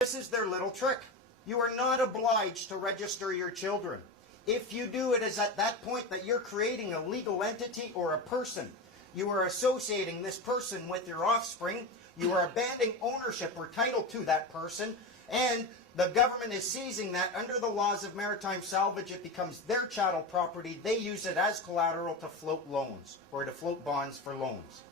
This is their little trick. You are not obliged to register your children. If you do, it is at that point that you're creating a legal entity or a person. You are associating this person with your offspring. You are abandoning ownership or title to that person, and the government is seizing that under the laws of maritime salvage. It becomes their chattel property. They use it as collateral to float loans or to float bonds for loans.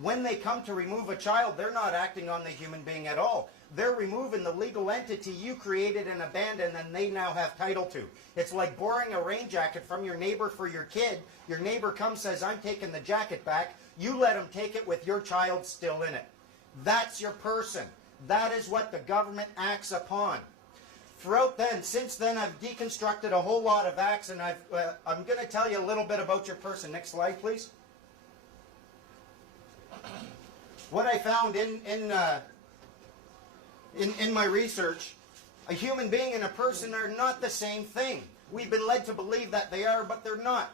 When they come to remove a child, they're not acting on the human being at all. They're removing the legal entity you created and abandoned, and they now have title to. It's like borrowing a rain jacket from your neighbor for your kid. Your neighbor comes, says, I'm taking the jacket back. You let him take it with your child still in it. That's your person. That is what the government acts upon. Since then, I've deconstructed a whole lot of acts, and I'm going to tell you a little bit about your person. Next slide, please. What I found in my research, a human being and a person are not the same thing. We've been led to believe that they are, but they're not.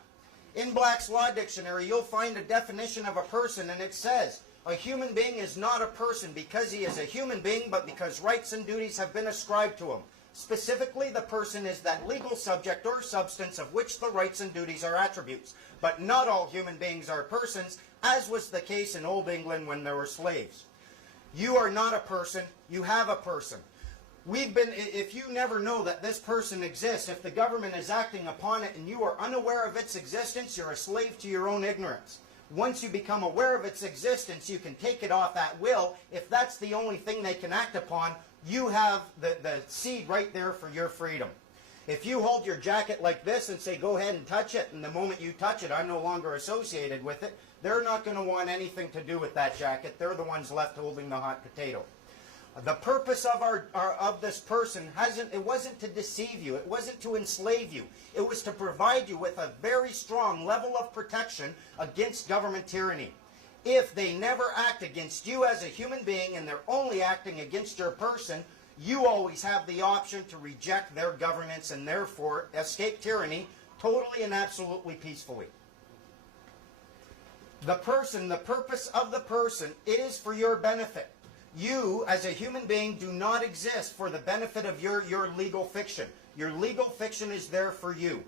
In Black's Law Dictionary, you'll find a definition of a person, and it says, a human being is not a person because he is a human being, but because rights and duties have been ascribed to him. Specifically, the person is that legal subject or substance of which the rights and duties are attributes. But not all human beings are persons, as was the case in Old England when there were slaves. You are not a person, you have a person. If you never know that this person exists, if the government is acting upon it and you are unaware of its existence, you're a slave to your own ignorance. Once you become aware of its existence, you can take it off at will. If that's the only thing they can act upon, you have the seed right there for your freedom. If you hold your jacket like this and say, go ahead and touch it, and the moment you touch it, I'm no longer associated with it, they're not going to want anything to do with that jacket. They're the ones left holding the hot potato. The purpose of this person wasn't to deceive you. It wasn't to enslave you. It was to provide you with a very strong level of protection against government tyranny. If they never act against you as a human being and they're only acting against your person, you always have the option to reject their governance and therefore escape tyranny totally and absolutely peacefully. The purpose of the person, it is for your benefit. You, as a human being, do not exist for the benefit of your legal fiction. Your legal fiction is there for you.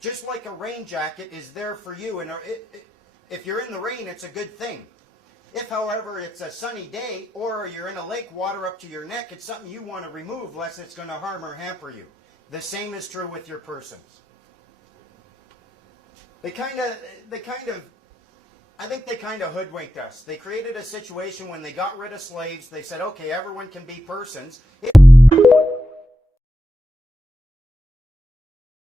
Just like a rain jacket is there for you. And if you're in the rain, it's a good thing. If, however, it's a sunny day or you're in a lake, water up to your neck, it's something you want to remove lest it's going to harm or hamper you. The same is true with your persons. I think they kind of hoodwinked us. They created a situation when they got rid of slaves. They said, okay, everyone can be persons.